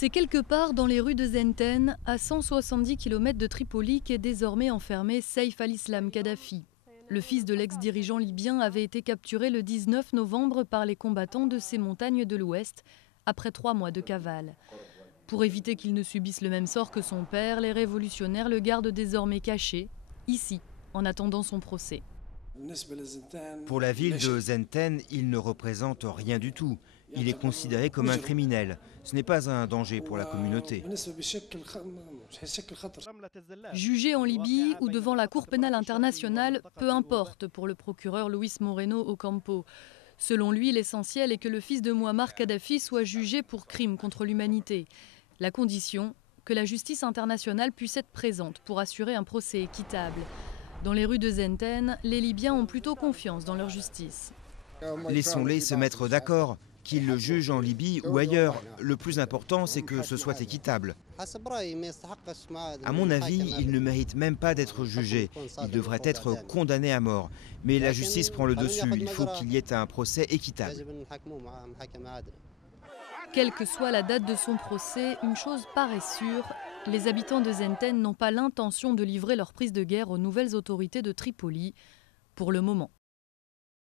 C'est quelque part dans les rues de Zenten, à 170 km de Tripoli, qu'est désormais enfermé Saïf al-Islam Kadhafi. Le fils de l'ex-dirigeant libyen avait été capturé le 19 novembre par les combattants de ces montagnes de l'Ouest, après 3 mois de cavale. Pour éviter qu'il ne subisse le même sort que son père, les révolutionnaires le gardent désormais caché, ici, en attendant son procès. Pour la ville de Zenten, il ne représente rien du tout. Il est considéré comme un criminel. Ce n'est pas un danger pour la communauté. Jugé en Libye ou devant la Cour pénale internationale, peu importe pour le procureur Luis Moreno Ocampo. Selon lui, l'essentiel est que le fils de Mouammar Kadhafi soit jugé pour crime contre l'humanité. La condition, que la justice internationale puisse être présente pour assurer un procès équitable. Dans les rues de Zenten, les Libyens ont plutôt confiance dans leur justice. Laissons-les se mettre d'accord, qu'ils le jugent en Libye ou ailleurs. Le plus important, c'est que ce soit équitable. À mon avis, il ne mérite même pas d'être jugé. Il devrait être condamné à mort. Mais la justice prend le dessus. Il faut qu'il y ait un procès équitable. Quelle que soit la date de son procès, une chose paraît sûre, les habitants de Zenten n'ont pas l'intention de livrer leur prise de guerre aux nouvelles autorités de Tripoli, pour le moment.